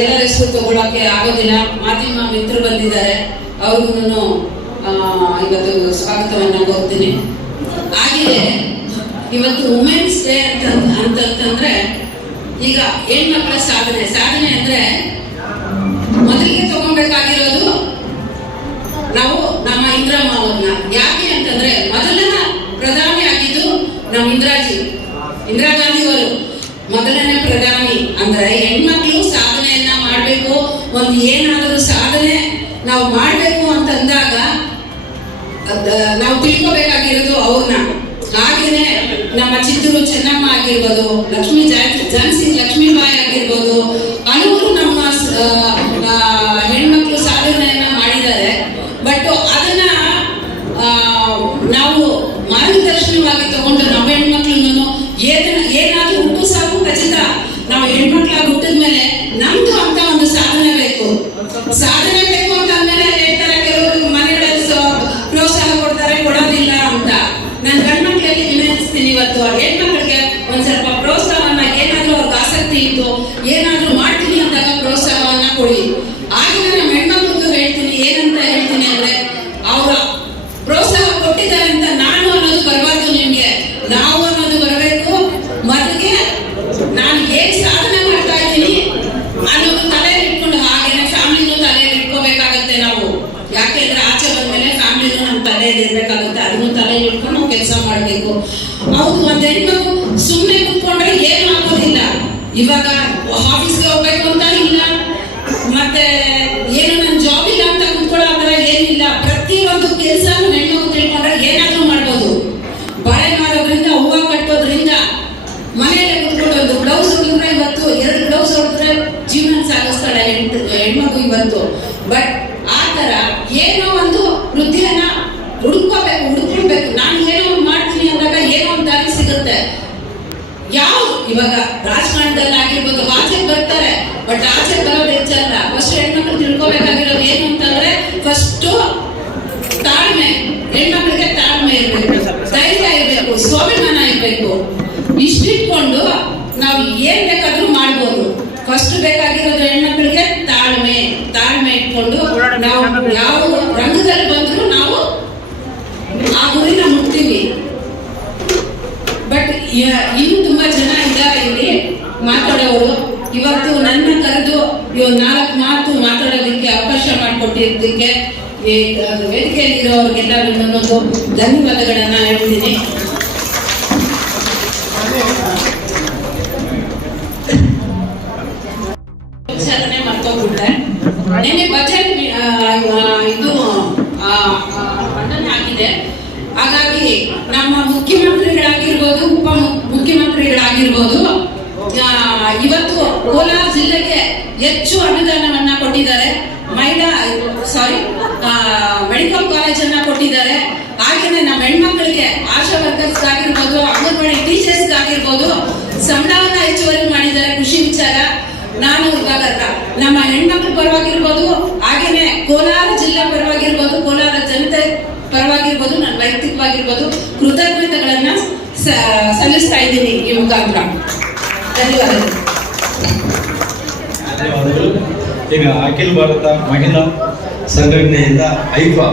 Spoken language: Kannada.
ಎಲ್ಲರ ಹೆಸರು ತಗೊಳಕ್ಕೆ ಆಗೋದಿಲ್ಲ. ಮಾಧ್ಯಮ ಮಿತ್ರ ಬಂದಿದ್ದಾರೆ. ಅವ್ರಿಗೂ ಇವತ್ತು ಸ್ವಾಗತವನ್ನ ಕೋರ್ತೀನಿ ಆಗಿದೆ ಇವತ್ತು ವುಮೆನ್ಸ್ ಡೇ ಅಂತ, ಅಂತಂತಂದ್ರೆ ಈಗ ಹೆಣ್ಮಕ್ಳ ಸಾಧನೆ. ಸಾಧನೆ ಅಂದ್ರೆ ಮೊದಲಿಗೆ ತಗೊಳ್ಬೇಕಾಗಿ ನಮ್ಮ ಚಿತ್ತೂರು ಚೆನ್ನಮ್ಮ ಆಗಿರ್ಬೋದು, ಲಕ್ಷ್ಮೀ ಜಯ ಜನಸಿ ಲಕ್ಷ್ಮೀಬಾಯಿ ಆಗಿರ್ಬೋದು, ಹಲವರು ನಮ್ಮ ಹೆಣ್ಮಕ್ಳು ಸಾಧನೆಯನ್ನ ಮಾಡಿದ್ದಾರೆ. ಬಟ್ ಅದನ್ನ ನಾವು ಮಾರ್ಗದರ್ಶನವಾಗಿ ತಗೊಂಡು ನಮ್ಮ ಹೆಣ್ಮಕ್ಳನ್ನು ಏನ- ಏನಾದ್ರೂ ಹುಟ್ಟು ಸಾಕು, ಖಚಿತ. ನಾವು ಹೆಣ್ಮಕ್ಳಾಗಿ ಹುಟ್ಟಿದ್ಮೇಲೆ ನಮ್ದು ಅಂತ ಒಂದು ಸಾಧನೆ ಬೇಕು. ಸಾಧನೆ ವಿನಂತಿಸ್ತೀನಿ ಹೆಣ್ಣು ಹೆಣ್ಮಕ್ಳಿಗೆ ಒಂದ್ ಸ್ವಲ್ಪ ಪ್ರೋತ್ಸಾಹವನ್ನ ಏನಾದ್ರೂ ಅವ್ರಿಗೆ ಆಸಕ್ತಿ ಇತ್ತು, ಏನಾದ್ರೂ ಮಾಡ್ತೀನಿ ಅಂದಾಗ ಪ್ರೋತ್ಸಾಹವನ್ನ ಕೊಡಿ. ಆಗಿನ ನಮ್ಮ ಹೆಣ್ಮಕ್ಳಿಗೂ ಹೇಳ್ತೀನಿ, ಏನಂತ ಹೇಳ್ತೀನಿ ಅಂದ್ರೆ, ಅವರ ಪ್ರೋತ್ಸಾಹ ಕೊಟ್ಟಿದ್ದಾರೆ ಅಂತ ನಾನು ಅನ್ನೋದು ಬರಬಾರ್ದು ನಿಮ್ಗೆ. ನಾವು ಅನ್ನೋದು ಬರಬೇಕು. ಮೊದಲಿಗೆ ನಾನು ಹೇಗೆ ಸಾಧನೆ ಮಾಡ್ತಾ ಇದ್ದೀನಿ ಅನ್ನೋದು ತಲೆ ಇಟ್ಕೊಂಡು ಹಾಗೇನೆ ಫ್ಯಾಮಿಲಿನೂ ತಲೆ ಇಟ್ಕೋಬೇಕಾಗತ್ತೆ ನಾವು. ಯಾಕೆಂದ್ರೆ ಆಚೆ ಬಂದ್ಮೇಲೆ ಫ್ಯಾಮಿಲಿನೂ ನಮ್ಮ ತಲೆ ಇರ್ಬೇಕಾಗುತ್ತೆ, ಅದನ್ನು ತಲೆ ಇಟ್ಕೊಂಡು ನಾವು ಕೆಲಸ ಮಾಡಬೇಕು. ಹೌದು, ಒಂದ್ ಹೆಣ್ಮಗು ಸುಮ್ಮನೆ ಕುತ್ಕೊಂಡ್ರೆ ಏನು ಆಗೋದಿಲ್ಲ. ಇವಾಗ ಆಫೀಸ್ಗೆ ಹೋಗ್ಬೇಕು ಅಂತ ಇಲ್ಲ. ಮತ್ತೆ ಏನು ನನ್ನ ಜಾಬ್ ಇಲ್ಲ ಅಂತ ಕುತ್ಕೊಳ್ಳೋ ಆತರ ಏನಿಲ್ಲ. ಪ್ರತಿಯೊಂದು ಕೆಲಸ ಹೆಣ್ಣು ತಿಳ್ಕೊಂಡ್ರೆ ಏನಾದ್ರೂ ಮಾಡ್ಬೋದು. ಬಳೆ ಮಾಡೋದ್ರಿಂದ ಹೂವ ಕಟ್ಟೋದ್ರಿಂದ ಮನೆಯಲ್ಲೇ ಕುತ್ಕೊಂಡು ಒಂದು ಬ್ಲೌಸ್ ಹೊಲಿದ್ರೆ ಇವತ್ತು ಎರಡು ಬ್ಲೌಸ್ ಹೊಡೆದ್ರೆ ಜೀವನ ಸಾಗಿಸ್ತಾಳೆ ಹೆಣ್- ಹೆಣ್ಮಗು ಇವತ್ತು. ಬಟ್ ಆ ತರ ಏನೋ ಒಂದು ವೃತ್ತಿಯನ್ನ ಹುಡುಕೋಬೇಕು ಹುಡುಕೊಳ್ಬೇಕು ನಾನು ಏನೋ ಒಂದು ಮಾಡ್ತೀನಿ ಅಂದಾಗ ಏನೋ ಒಂದು ದಾರಿ ಸಿಗುತ್ತೆ ಯಾವ ಇವಾಗ ರಾಜಕಾರಣದಲ್ಲಿ ಆಗಿರ್ಬೋದು ಆಚೆಗೆ ಬರ್ತಾರೆ ಬಟ್ ಆಚೆ ಬರೋದು ಹೆಚ್ಚಲ್ಲ ಫಸ್ಟ್ ಹೆಣ್ಮಕ್ಳು ಏನು ಅಂತಂದ್ರೆ ಫಸ್ಟ್ ತಾಳ್ಮೆ, ಹೆಣ್ಮಕ್ಳಿಗೆ ತಾಳ್ಮೆ ಇರಬೇಕು. ಧೈರ್ಯ ಇರಬೇಕು, ಸ್ವಾಭಿಮಾನ ಇರಬೇಕು. ಇಷ್ಟಿಟ್ಕೊಂಡು ನಾವು ಏನ್ ಬೇಕಾದ್ರೂ ಮಾಡ್ಬೋದು. ಫಸ್ಟ್ ಬೇಕಾಗಿರೋದು ಹೆಣ್ಮಕ್ಳಿಗೆ ತಾಳ್ಮೆ ತಾಳ್ಮೆ ಇಟ್ಕೊಂಡು ನಾವು ಯಾವ ರಂಗದಲ್ಲಿ ಬಂದ್ರು ನಾವು ಆ ಗುರಿನ ಮುಟ್ತೀವಿ ಬಟ್ ಇನ್ನು ತುಂಬಾ ಜನ ಇದ್ದಾರೆ ಇಲ್ಲಿ ಮಾತಾಡೋರು. ಇವತ್ತು ನನ್ನ ಕರೆದು ಇವ್ ನಾಲ್ಕು ಮಾತು ಮಾತಾಡೋದಕ್ಕೆ ಅವಕಾಶ ಮಾಡಿಕೊಟ್ಟಿದ್ದಕ್ಕೆ ವೇದಿಕೆಯಲ್ಲಿ ಇರೋರಿಗೆಲ್ಲ ನನ್ನೊಂದು ಧನ್ಯವಾದಗಳನ್ನ ಹೇಳ್ತೀನಿ. ವಿಚಾರಣೆ ಮರ್ತೋಗ್ಬಿಟ್ಟೆ ನಿನ್ನೆ ಬಜೆಟ್ ಇದು ಮಂಡನೆ ಆಗಿದೆ. ಹಾಗಾಗಿ ನಮ್ಮ ಮುಖ್ಯಮಂತ್ರಿಗಳಾಗಿರ್ಬೋದು, ಉಪ ಮುಖ್ಯಮಂತ್ರಿಗಳಾಗಿರ್ಬೋದು ಇವತ್ತು ಕೋಲಾರ ಜಿಲ್ಲೆಗೆ ಹೆಚ್ಚು ಅನುದಾನವನ್ನ ಕೊಟ್ಟಿದ್ದಾರೆ ಮಹಿಳಾ ಸಾರಿ ಮೆಡಿಕಲ್ ಕಾಲೇಜ್ ಅನ್ನ ಕೊಟ್ಟಿದ್ದಾರೆ ಹಾಗೇನೆ ನಮ್ಮ ಹೆಣ್ಮಕ್ಳಿಗೆ ಆಶಾ ವರ್ಕರ್ಸ್ ಆಗಿರ್ಬೋದು ಅಂಗನವಾಡಿ ಟೀಚರ್ಸ್ ಆಗಿರ್ಬೋದು ಸಂಬಳವನ್ನ ಹೆಚ್ಚುವರಿ ಮಾಡಿದ್ದಾರೆ ಖುಷಿ ವಿಚಾರ. ನಾನು ಇವಾಗ ನಮ್ಮ ಹೆಣ್ಮಕ್ಳು ಪರವಾಗಿರ್ಬೋದು, ಹಾಗೇನೆ ಕೋಲಾರ ಜಿಲ್ಲಾ ಪರವಾಗಿರ್ಬೋದು, ಕೋಲಾರ ಜನತೆ ಪರವಾಗಿರ್ಬೋದು, ನನ್ನ ವೈಯಕ್ತಿಕವಾಗಿರ್ಬೋದು, ಕೃತಜ್ಞತೆಗಳನ್ನ ಸಲ್ಲಿಸ್ತಾ ಇದ್ದೀನಿ ಈ ಮುಖಾಂತರ. ಧನ್ಯವಾದಗಳು. ಧನ್ಯವಾದಗಳು. ಈಗ ಅಖಿಲ ಭಾರತ ಮಹಿಳಾ ಸಂಘಟನೆಯಿಂದ ಐಫಾ.